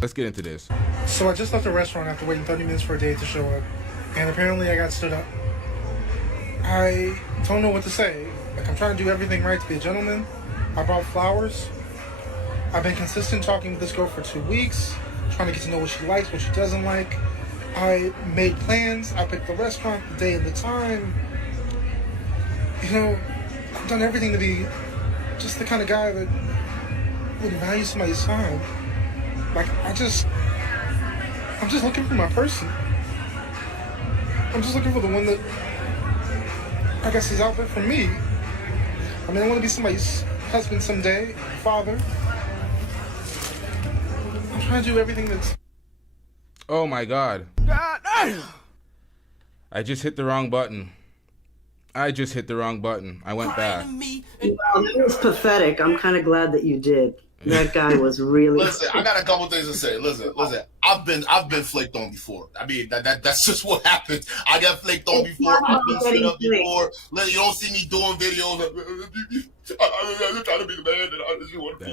Let's get into this. So I just left the restaurant after waiting 30 minutes for a date to show up, and apparently I got stood up. I don't know what to say. Like, I'm trying to do everything right to be a gentleman. I brought flowers. I've been consistent talking with this girl for 2 weeks, trying to get to know what she likes, what she doesn't like. I made plans. I picked the restaurant, the day and the time. You know, I've done everything to be just the kind of guy that would value somebody's time. Like, I'm just looking for my person. I'm just looking for the one that, I guess, is out there for me. I mean, I want to be somebody's husband someday, father. I'm trying to do everything that's... Oh my God. I just hit the wrong button. I went back. Wow, that was pathetic. I'm kind of glad that you did. That guy was really... Listen, I got a couple things to say. Listen. I've been flaked on before. I mean, that's just what happens. I got flaked on before. I've been set up before. You don't see me doing videos. I'm trying to be the man that I just want to be.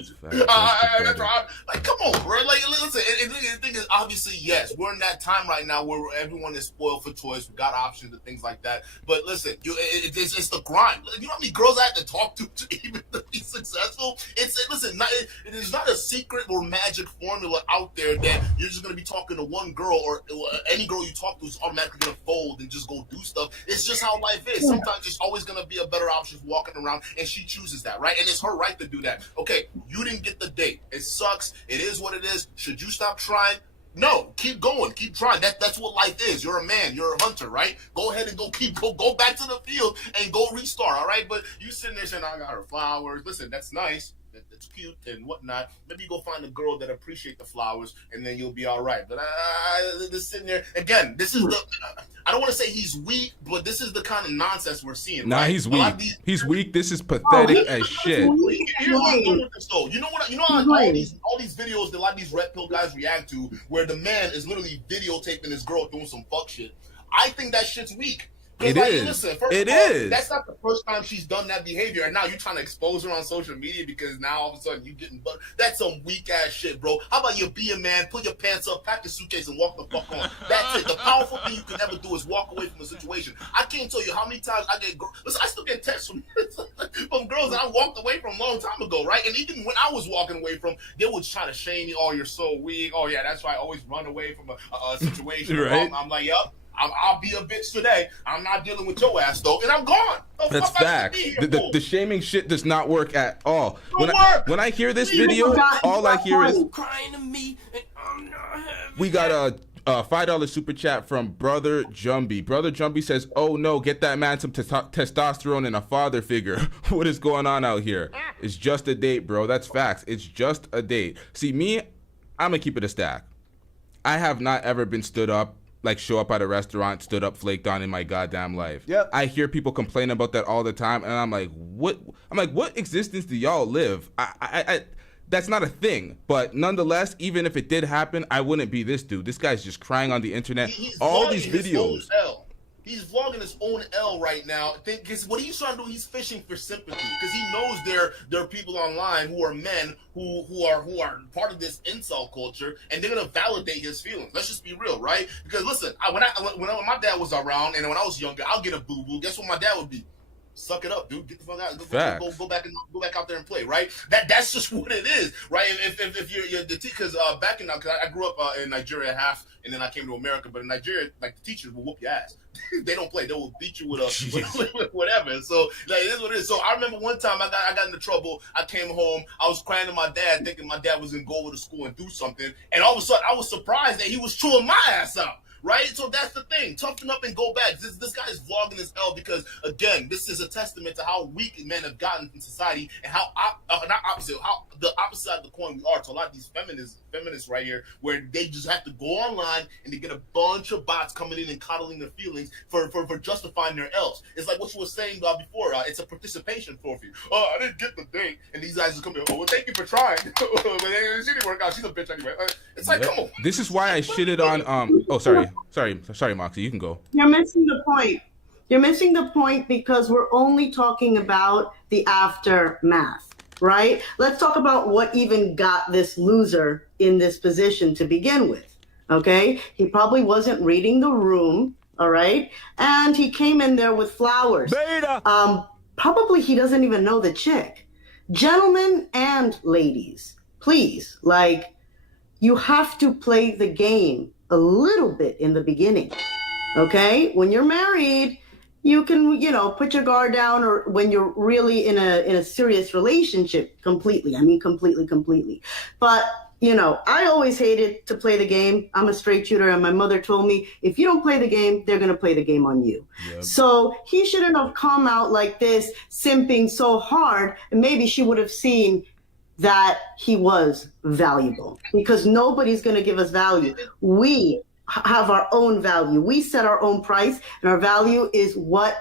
Like, come on, bro. Like, listen. The thing is, obviously, yes, we're in that time right now where everyone is spoiled for choice. We got options and things like that. But listen, it's the grind. You know how many girls I had to talk to even to be successful? There's not a secret or magic formula out there that you're just going to be talking to one girl or any girl you talk to is automatically going to fold and just go do stuff. It's just how life is. Sometimes there's always going to be a better option walking around, and she chooses that, right? And it's her right to do that. Okay, you didn't get the date. It sucks. It is what it is. Should you stop trying? No, keep going, keep trying. That's what life is. You're a man, you're a hunter, right? Go ahead and go back to the field and go restart, all right? But you sitting there saying, I got her flowers. Listen, that's nice. That's cute and whatnot. Maybe you go find a girl that appreciate the flowers, and then you'll be all right. But just sitting there again. This is the. I don't want to say he's weak, but this is the kind of nonsense we're seeing. Nah, right? he's weak. He's weak. This is pathetic as shit. Here's what I'm doing with this though. You know how all these videos that a lot of these red pill guys react to, where the man is literally videotaping his girl doing some fuck shit. I think that shit's weak. Listen, first of all, that's not the first time she's done that behavior, and now you're trying to expose her on social media because now all of a sudden you getting butt. That's some weak ass shit, bro. How about you be a man, put your pants up, pack your suitcase, and walk the fuck on? That's it. The powerful thing you can ever do is walk away from a situation. I can't tell you how many times I get. Listen, I still get texts from girls that I walked away from a long time ago, right? And even when I was walking away from, they would try to shame me. Oh, you're so weak. Oh yeah, that's why I always run away from a situation. Right? I'm like, yep. I'll be a bitch today. I'm not dealing with your ass though, and I'm gone. That's facts. The shaming shit does not work at all. When I hear this video, all I hear is crying to me, and I'm not having. We got a $5 super chat from Brother Jumpy. Brother Jumpy says, "Oh no, get that man some testosterone and a father figure." What is going on out here? It's just a date, bro. That's facts. It's just a date. See, me, I'm gonna keep it a stack. I have not ever been stood up. Like show up at a restaurant, stood up, flaked on in my goddamn life. Yep. I hear people complain about that all the time, and I'm like, what? What existence do y'all live? I that's not a thing. But nonetheless, even if it did happen, I wouldn't be this dude. This guy's just crying on the internet. All these videos. He's vlogging his own L right now. Because what he's trying to do, he's fishing for sympathy. Because he knows there are people online who are men who are part of this incel culture, and they're gonna validate his feelings. Let's just be real, right? Because listen, when my dad was around, and when I was younger, I'll get a boo boo. Guess what my dad would be? Suck it up, dude. Get the fuck out. Go back out there and play, right? That's just what it is, right? If you're the because back in cause I grew up in Nigeria half, and then I came to America. But in Nigeria, like the teachers will whoop your ass. They don't play. They will beat you with whatever. So like, it is what it is. So I remember one time I got into trouble. I came home. I was crying to my dad, thinking my dad was gonna go over to school and do something. And all of a sudden, I was surprised that he was chewing my ass out. Right? So that's the thing. Toughen up and go back. This guy is vlogging his L because, again, this is a testament to how weak men have gotten in society and how the opposite side of the coin we are to a lot of these feminists right here, where they just have to go online and they get a bunch of bots coming in and coddling their feelings for justifying their L's. It's like what you were saying before. It's a participation trophy. Oh, I didn't get the date. And these guys just come in, oh, well, thank you for trying. But she didn't work out. She's a bitch anyway. It's like, come on. This is why I shitted on, Sorry, Moxie, you can go. You're missing the point. You're missing the point because we're only talking about the aftermath, right? Let's talk about what even got this loser in this position to begin with. Okay, he probably wasn't reading the room. All right, and he came in there with flowers. Beta. Probably he doesn't even know the chick. Gentlemen and ladies, please, like, you have to play the game a little bit in the beginning. Okay, when you're married, you can, put your guard down, or when you're really in a serious relationship, completely. I mean, completely. But, I always hated to play the game. I'm a straight shooter, and my mother told me, if you don't play the game, they're going to play the game on you. Yep. So he shouldn't have come out like this, simping so hard, and maybe she would have seen that he was valuable, because nobody's going to give us value. We have our own value. We set our own price, and our value is what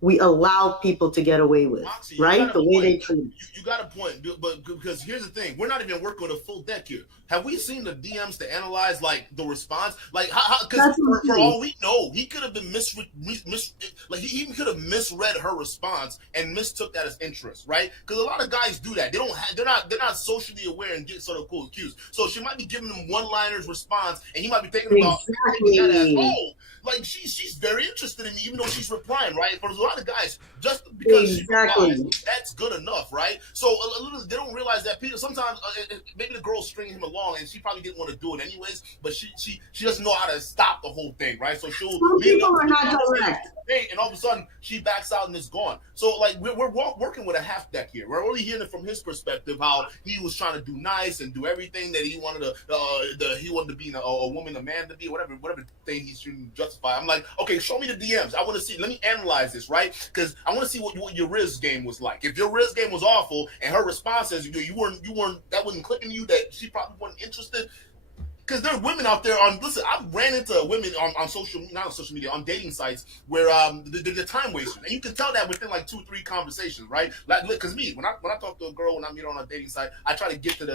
we allow people to get away with, Moxie, right? The way they treat. You got a point, but because here's the thing, we're not even working with a full deck here. Have we seen the DMs to analyze like the response? Like, because for all we know, he could have been he could have misread her response and mistook that as interest, right? Because a lot of guys do that. They're not socially aware and get sort of cool accused. So she might be giving him one-liners response, and he might be thinking about that as, oh, like she's very interested in me, even though she's replying, right? For a lot of guys, just because she replies, that's good enough, right? So they don't realize that people sometimes maybe the girl's stringing him along, and she probably didn't want to do it anyways, but she doesn't know how to stop the whole thing, right? So she'll people are not direct. And all of a sudden she backs out and is gone. So like we're working with a half deck here. We're only hearing it from his perspective, how he was trying to do nice and do everything that he wanted to be a woman, a man to be, whatever thing he's trying to justify. I'm like, okay, show me the DMs. I want to see. Let me analyze this, right? Because I want to see what your Riz game was like. If your Riz game was awful and her response is you weren't that wasn't clicking you, that she probably wasn't interested. Because there are women out there listen, I've ran into women not on social media, on dating sites where they're time wasters. And you can tell that within like 2-3 conversations, right? Like, because when I talk to a girl, when I meet her on a dating site, I try to get to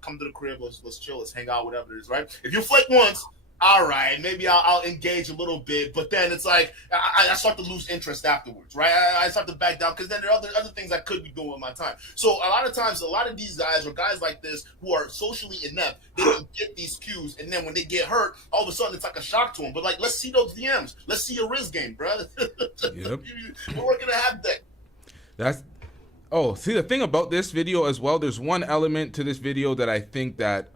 come to the crib, let's chill, let's hang out, whatever it is, right? If you flake once, all right, maybe I'll engage a little bit, but then it's like I start to lose interest afterwards, right? I start to back down because then there are other things I could be doing with my time. So a lot of times, a lot of these guys or guys like this who are socially inept, they don't get these cues, and then when they get hurt, all of a sudden it's like a shock to them. But like, let's see those DMs, let's see your Riz game, bro. Yep. We're working to have that. See, the thing about this video as well, there's one element to this video that I think that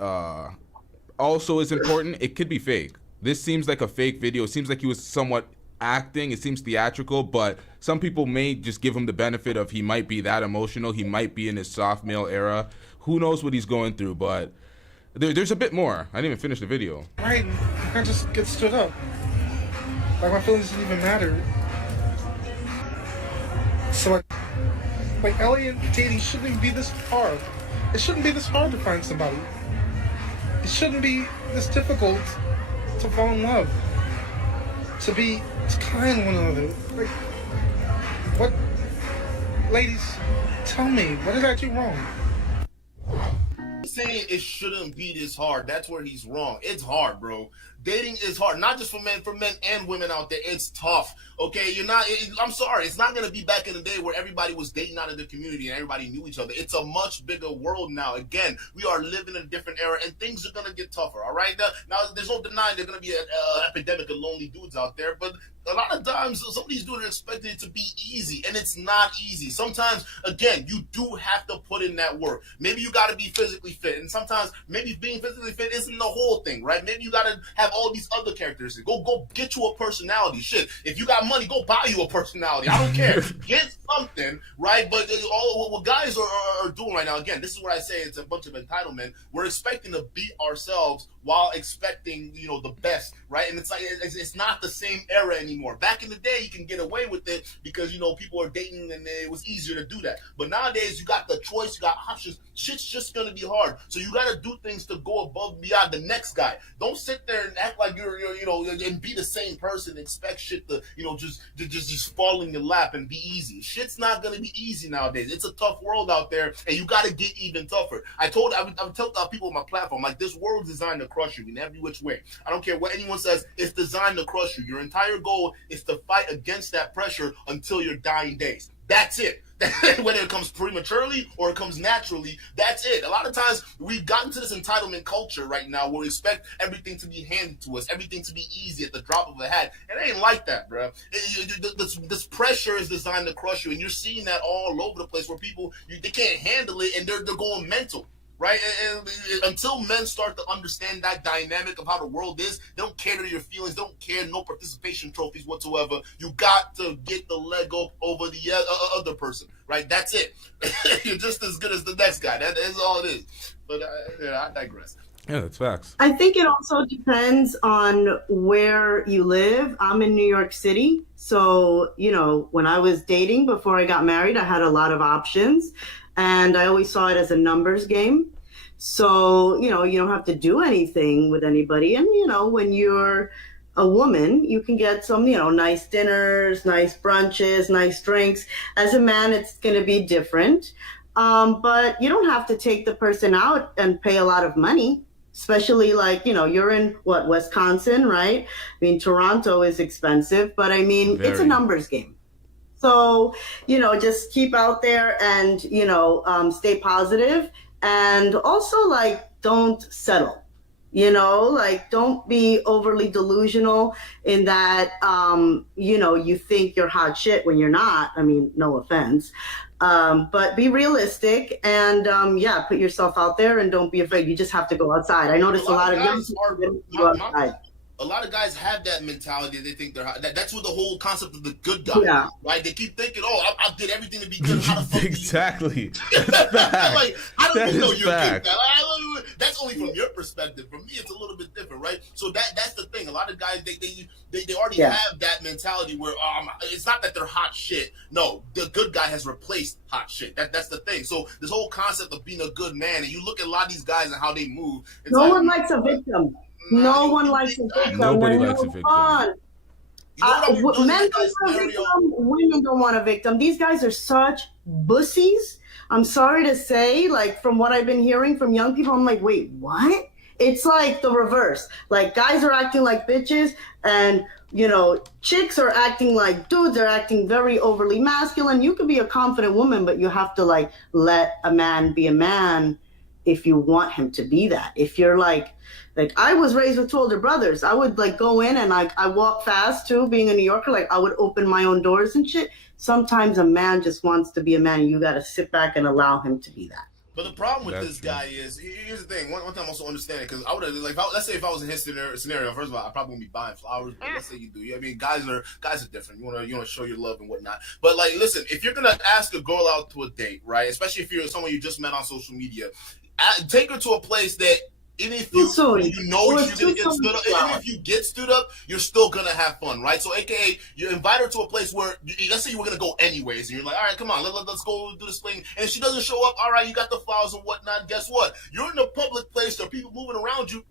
also is important. It could be fake. This seems like a fake video. It seems like he was somewhat acting. It seems theatrical, but some people may just give him the benefit of he might be that emotional. He might be in his soft male era. Who knows what he's going through, but there's a bit more. I didn't even finish the video. Right, I just get stood up. Like, my feelings didn't even matter. So like Elliot dating shouldn't even be this hard. It shouldn't be this hard to find somebody. It shouldn't be this difficult to fall in love, to kind one another. Like, what, ladies, tell me, what did I do wrong? Saying it shouldn't be this hard, that's where he's wrong. It's hard, bro. Dating is hard, not just for men and women out there. It's tough. Okay, I'm sorry, it's not gonna be back in the day where everybody was dating out of the community and everybody knew each other. It's a much bigger world now. Again, we are living in a different era, and things are gonna get tougher. All right, now there's no denying there's gonna be an epidemic of lonely dudes out there, but a lot of times some of these dudes are expecting it to be easy, and it's not easy. Sometimes, again, you do have to put in that work. Maybe you got to be physically fit, and sometimes maybe being physically fit isn't the whole thing, right? Maybe you got to have all these other characteristics. Go get you a personality. Shit, if you got money, go buy you a personality. I don't care. Get something, right? But all what guys are doing right now, again, this is what I say, it's a bunch of entitlement. We're expecting to beat ourselves while expecting, the best, right? And it's like, it's not the same era anymore. Back in the day, you can get away with it because, people are dating and it was easier to do that. But nowadays, you got the choice, you got options. Shit's just going to be hard. So you got to do things to go above and beyond the next guy. Don't sit there and act like you're and be the same person, expect shit to, just fall in your lap and be easy. Shit's not going to be easy nowadays. It's a tough world out there, and you got to get even tougher. I would tell people on my platform, like, this world's designed to crush you in every which way. I don't care what anyone says, it's designed to crush you. Your entire goal is to fight against that pressure until your dying days. That's it. Whether it comes prematurely or it comes naturally, that's it. A lot of times we've gotten to this entitlement culture right now where we expect everything to be handed to us, everything to be easy at the drop of a hat. It ain't like that, bro. This pressure is designed to crush you, and you're seeing that all over the place where people, they can't handle it and they're going mental. Right? And until men start to understand that dynamic of how the world is, they don't care to your feelings, they don't care, no participation trophies whatsoever. You got to get the leg up over the other person, right? That's it. You're just as good as the next guy. That is all it is. But I digress. Yeah, that's facts. I think it also depends on where you live. I'm in New York City. So, you know, when I was dating before I got married, I had a lot of options. And I always saw it as a numbers game. So, you know, you don't have to do anything with anybody. And, you know, when you're a woman, you can get some, you know, nice dinners, nice brunches, nice drinks. As a man, it's going to be different. But you don't have to take the person out and pay a lot of money, especially like, you know, you're in Wisconsin, right? I mean, Toronto is expensive, but I mean, It's a numbers game. So, you know, just keep out there and, you know, stay positive. And also, like, don't settle, you know, like, don't be overly delusional in that, you know, you think you're hot shit when you're not. I mean, no offense. But be realistic and, yeah, put yourself out there and don't be afraid. You just have to go outside. I noticed a lot of young people go outside. A lot of guys have that mentality. They think they're hot. That's what the whole concept of the good guy, right? They keep thinking, "Oh, I did everything to be good." How the fuck exactly. Like, I don't know you're a good guy. Like, that's only from your perspective. For me, it's a little bit different, right? So that's the thing. A lot of guys they already have that mentality where it's not that they're hot shit. No, the good guy has replaced hot shit. That's the thing. So this whole concept of being a good man, and you look at a lot of these guys and how they move. No one likes a victim. No one likes a victim. Nobody likes a victim. Men don't want a victim. Women don't want a victim. These guys are such bussies. I'm sorry to say, like, from what I've been hearing from young people, I'm like, wait, what? It's like the reverse. Like, guys are acting like bitches, and, you know, chicks are acting like dudes. They're acting very overly masculine. You could be a confident woman, but you have to, like, let a man be a man if you want him to be that. If you're like I was raised with two older brothers. I would like go in and like I walk fast too, being a New Yorker. Like I would open my own doors and shit. Sometimes a man just wants to be a man and you got to sit back and allow him to be that. But the problem with this guy is, here's the thing. One time I also understand it, because I would have, like, let's say if I was in his scenario, first of all, I probably wouldn't be buying flowers. But let's say you do. I mean, guys are different. You wanna show your love and whatnot. But like, listen, if you're gonna ask a girl out to a date, right? Especially if you're someone you just met on social media, take her to a place that. Even if you know you're gonna get stood up, even if you get stood up, you're still gonna have fun, right? So, AKA, you invite her to a place where, let's say you were gonna go anyways, and you're like, all right, come on, let's go do this thing. And if she doesn't show up, all right, you got the flowers and whatnot. Guess what? You're in a public place, there are people moving around you.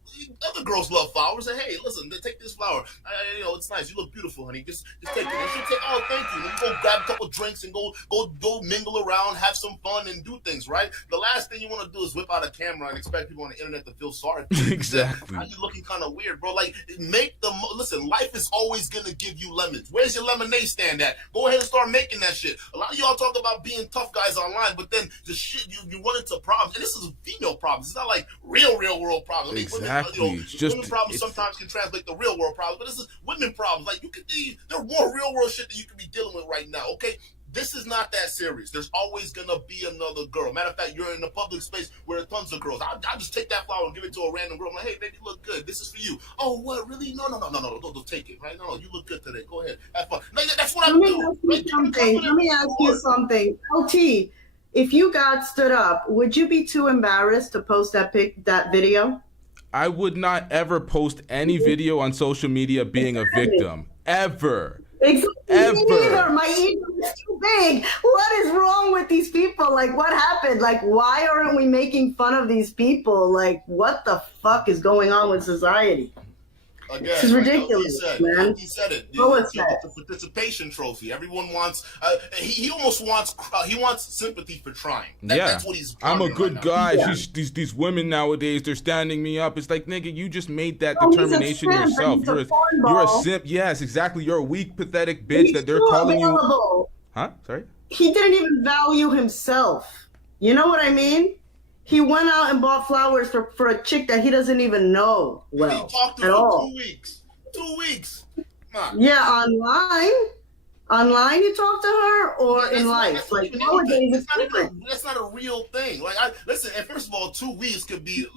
Other girls love flowers. Say, hey, listen, take this flower. You know, it's nice. You look beautiful, honey. Just take it. And she'll take, oh, thank you. And you go grab a couple drinks and go mingle around, have some fun, and do things, right? The last thing you want to do is whip out a camera and expect people on the internet to feel sorry for you. Exactly. Now you're looking kind of weird, bro. Like, listen, life is always going to give you lemons. Where's your lemonade stand at? Go ahead and start making that shit. A lot of y'all talk about being tough guys online, but then the shit, you run into problems. And this is a female problem. It's not like real world problems. I mean, exactly. Women problems sometimes can translate to real world problems, but this is women problems. Like, there are more real world shit that you could be dealing with right now, okay? This is not that serious. There's always gonna be another girl. Matter of fact, you're in a public space where there are tons of girls. I'll just take that flower and give it to a random girl. I'm like, hey, baby, you look good. This is for you. Oh, what? Really? No. Don't take it, right? No, you look good today. Go ahead. Have fun. Like, that's what I do. Let me ask you something. LT, if you got stood up, would you be too embarrassed to post that video? I would not ever post any video on social media being a victim. Ever. Exactly. Ever. Me neither. My ego is too big. What is wrong with these people? Like, what happened? Like, why aren't we making fun of these people? Like, what the fuck is going on with society? Again, this is ridiculous, man. He said it. The participation trophy. Everyone wants. He almost wants. He wants sympathy for trying. That's what he's. I'm a good guy. Yeah. These women nowadays, they're standing me up. It's like, nigga, you just made that determination yourself. You're a simp. Yes, exactly. You're a weak, pathetic bitch that they're calling you. Available. Huh? Sorry. he didn't even value himself. You know what I mean? He went out and bought flowers for a chick that he doesn't even know well he talked to at her all. 2 weeks. 2 weeks. Come on. Yeah, online. Online, you talk to her, or in life? Like nowadays, it's different. That's not a real thing. Like, listen. And first of all, 2 weeks could be,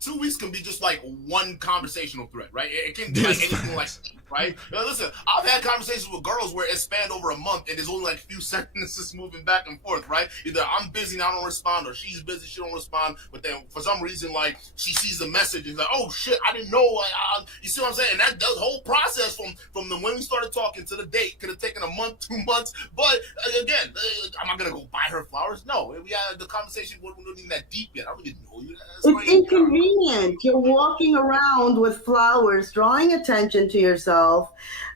2 weeks can be just like one conversational thread, right? It can be like anything like that, right? Listen, I've had conversations with girls where it spanned over a month, and there's only like a few sentences moving back and forth, right? Either I'm busy and I don't respond, or she's busy, she don't respond. But then for some reason, like she sees the message and like, oh shit, I didn't know. You see what I'm saying? And that the whole process from the when we started talking to the date could have taken a month, 2 months. But again, I'm not gonna go buy her flowers. No, we had the conversation wasn't even that deep yet. I don't even know you. It's inconvenient. You're walking around with flowers, drawing attention to yourself,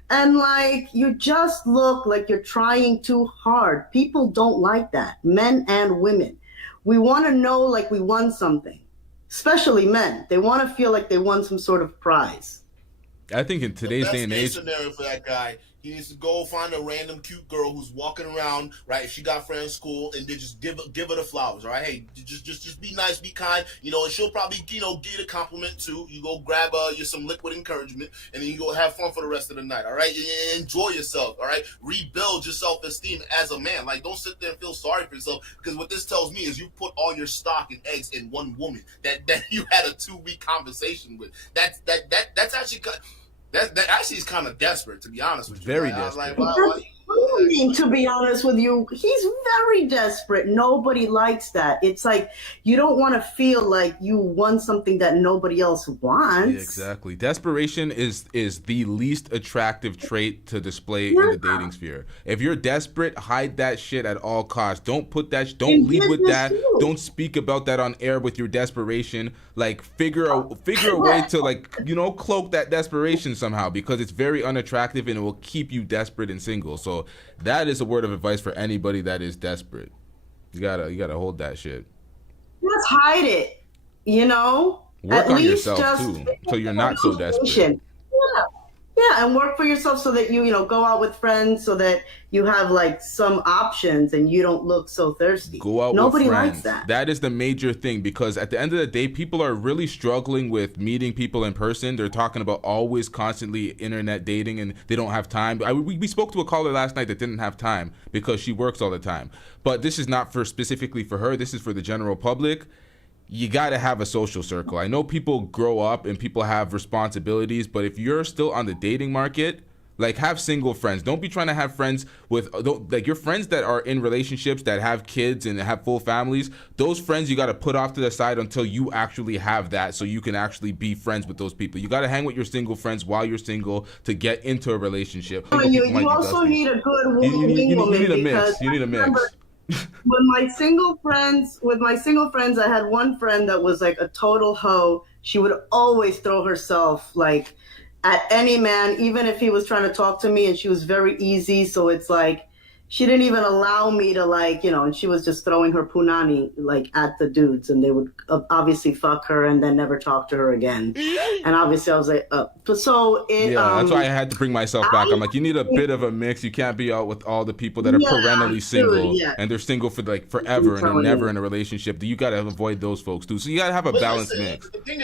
and like you just look like you're trying too hard. People don't like that, men and women. We want to know like we won something, especially men. They want to feel like they won some sort of prize. I think in today's day and age, scenario for that guy, he needs to go find a random cute girl who's walking around, right? If she got friends in school, and then just give her the flowers, all right? Hey, just be nice, be kind, and she'll probably, give you a compliment too. You go grab you some liquid encouragement, and then you go have fun for the rest of the night, all right? Enjoy yourself, all right? Rebuild your self-esteem as a man. Like, don't sit there and feel sorry for yourself, because what this tells me is you put all your stock and eggs in one woman that you had a 2-week conversation with. That's actually. That actually is kind of desperate, to be honest with you. Very desperate. desperate. What do you mean, to be honest with you? He's very desperate. Nobody likes that. It's like you don't want to feel like you won something that nobody else wants. Yeah, exactly. Desperation is the least attractive trait to display in the dating sphere. If you're desperate, hide that shit at all costs. Don't put that. Don't lead with that. Don't speak about that on air with your desperation. Like figure a way to cloak that desperation somehow, because it's very unattractive and it will keep you desperate and single. So that is a word of advice for anybody that is desperate. You gotta hold that shit. Just hide it. Work on yourself too, so you're not so desperate. Yeah, and work for yourself so that you go out with friends, so that you have like some options and you don't look so thirsty. Go out Nobody with friends. likes that. That is the major thing, because at the end of the day, people are really struggling with meeting people in person. They're talking about always constantly internet dating, and they don't have time. We spoke to a caller last night that didn't have time because she works all the time. But this is not specifically for her. This is for the general public. You got to have a social circle. I know people grow up and people have responsibilities, but if you're still on the dating market, like, have single friends. Don't be trying to have friends with, like, your friends that are in relationships that have kids and have full families. Those friends you got to put off to the side until you actually have that, so you can actually be friends with those people. You got to hang with your single friends while you're single to get into a relationship. You also need a good woman. You need a mix. You need a mix. With my single friends, I had one friend that was like a total hoe. She would always throw herself like at any man, even if he was trying to talk to me, and she was very easy. So it's like she didn't even allow me to and she was just throwing her punani like at the dudes, and they would obviously fuck her and then never talk to her again. And obviously I was like, that's why I had to bring myself back. I'm like, you need a bit of a mix. You can't be out with all the people that are perennially single, and they're single for like forever and they're never in a relationship. You got to avoid those folks too. So you got to have a balanced mix. The thing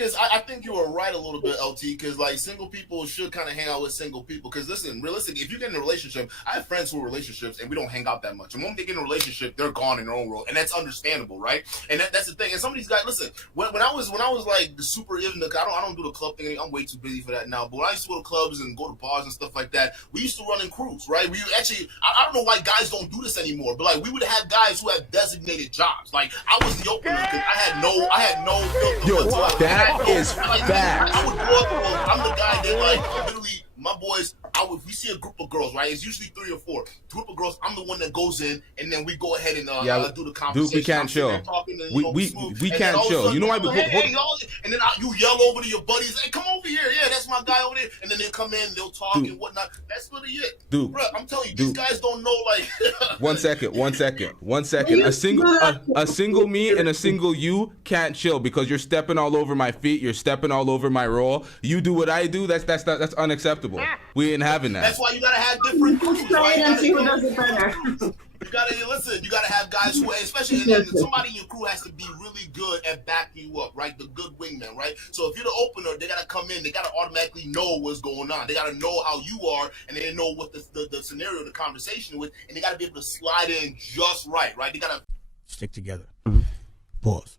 is, I think you were right a little bit, LT, because like single people should kind of hang out with single people. Because listen, realistically, if you get in a relationship, I have friends who are relationships and we don't hang out that much. And when they get in a relationship, they're gone in their own world, and that's understandable, right? And that's the thing. And some of these guys, listen, when I was like the super even, I don't do the club thing. I'm way too busy for that now. But when I used to go to clubs and go to bars and stuff like that, we used to run in crews, right? We actually, I don't know why guys don't do this anymore, but like we would have guys who had designated jobs. Like I was the opener because I had no filter. Yo, that is fact. I would go up. I'm the guy that like literally. My boys, if we see a group of girls, right? It's usually 3 or 4. Group of girls, I'm the one that goes in, and then we go ahead and do the conversation. Dude, we can't chill. We can't chill. You know why? And then you yell over to your buddies, "Hey, come over here! Yeah, that's my guy over there." And then they come in, they'll talk and whatnot. That's really it, dude. Bro, I'm telling you, these guys don't know. Like, one second. A single me and a single you can't chill because you're stepping all over my feet. You're stepping all over my role. You do what I do. That's unacceptable. We ain't having that. That's why you gotta have different crews, right? And see who does it better. You gotta listen. You gotta have guys who, especially, and somebody in your crew has to be really good at backing you up, right? The good wingman, right? So if you're the opener, they gotta come in. They gotta automatically know what's going on. They gotta know how you are, and they know what the scenario, the conversation with, and they gotta be able to slide in just right? They gotta stick together. Pause.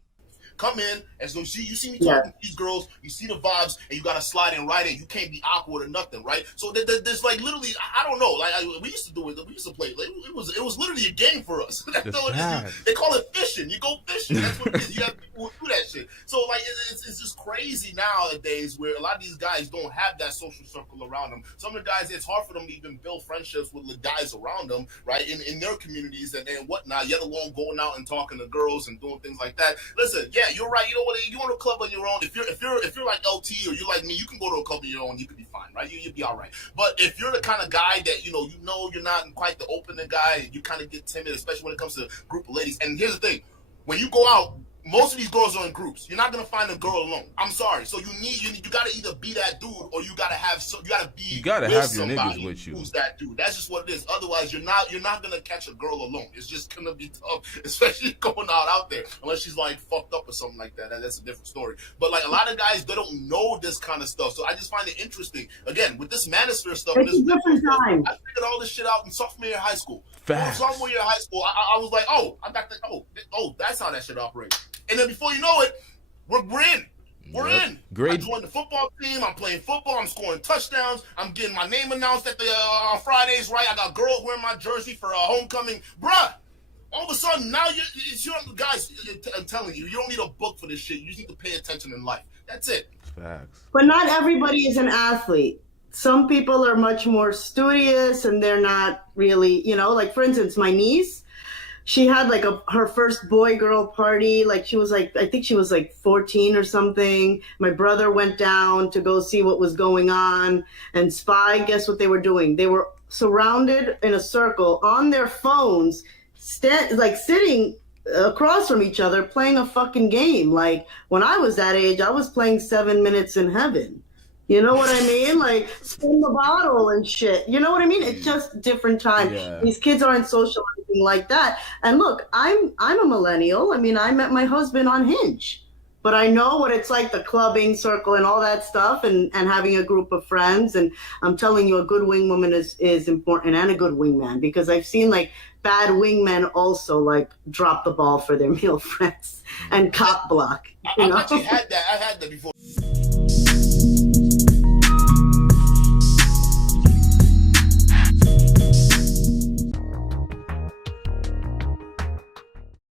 come in, and so you see me talking to these girls, you see the vibes, and you gotta slide in right in. You can't be awkward or nothing, right? So there's like literally, I don't know, like we used to do it. We used to play. Like, it was literally a game for us. That's all it is. They call it fishing. You go fishing. That's what it is. You have people who do that shit. So like it's just crazy nowadays where a lot of these guys don't have that social circle around them. Some of the guys, it's hard for them to even build friendships with the guys around them, right? In their communities and whatnot. Yet alone going out and talking to girls and doing things like that. Listen, yeah, you're right. You know what? You want a club on your own. If you're like LT or you're like me, you can go to a club on your own. You can be fine, right? You'll be all right. But if you're the kind of guy that you know you're not quite the opening guy, you kind of get timid, especially when it comes to a group of ladies. And here's the thing: when you go out, most of these girls are in groups. You're not gonna find a girl alone. I'm sorry. So you gotta either be that dude or you gotta have you gotta have your niggas with you. Who's that dude? That's just what it is. Otherwise, you're not gonna catch a girl alone. It's just gonna be tough, especially going out there. Unless she's like fucked up or something like that. That's a different story. But like a lot of guys, they don't know this kind of stuff. So I just find it interesting. Again, with this manosphere stuff, it's a different time. I figured all this shit out in sophomore year of high school. Facts. Sophomore year of high school, I was like, that's how that shit operates. And then before you know it, we're in. We're in. Great. I joined the football team. I'm playing football. I'm scoring touchdowns. I'm getting my name announced at the on Fridays, right? I got girls wearing my jersey for homecoming. Bruh, all of a sudden, now guys, I'm telling you, you don't need a book for this shit. You just need to pay attention in life. That's it. Facts. But not everybody is an athlete. Some people are much more studious and they're not really, like for instance, my niece, she had like her first boy-girl party. Like I think she was like 14 or something. My brother went down to go see what was going on. And guess what they were doing? They were surrounded in a circle on their phones, sitting across from each other, playing a fucking game. Like when I was that age, I was playing 7 Minutes in Heaven. You know what I mean? Like spin the bottle and shit. You know what I mean? It's just different time. Yeah. These kids aren't socializing like that. And look, I'm a millennial. I mean, I met my husband on Hinge, but I know what it's like, the clubbing circle and all that stuff, and having a group of friends. And I'm telling you, a good wing woman is important, and a good wingman, because I've seen like bad wingmen also like drop the ball for their male friends and cop block. I've actually had that. I've had that before.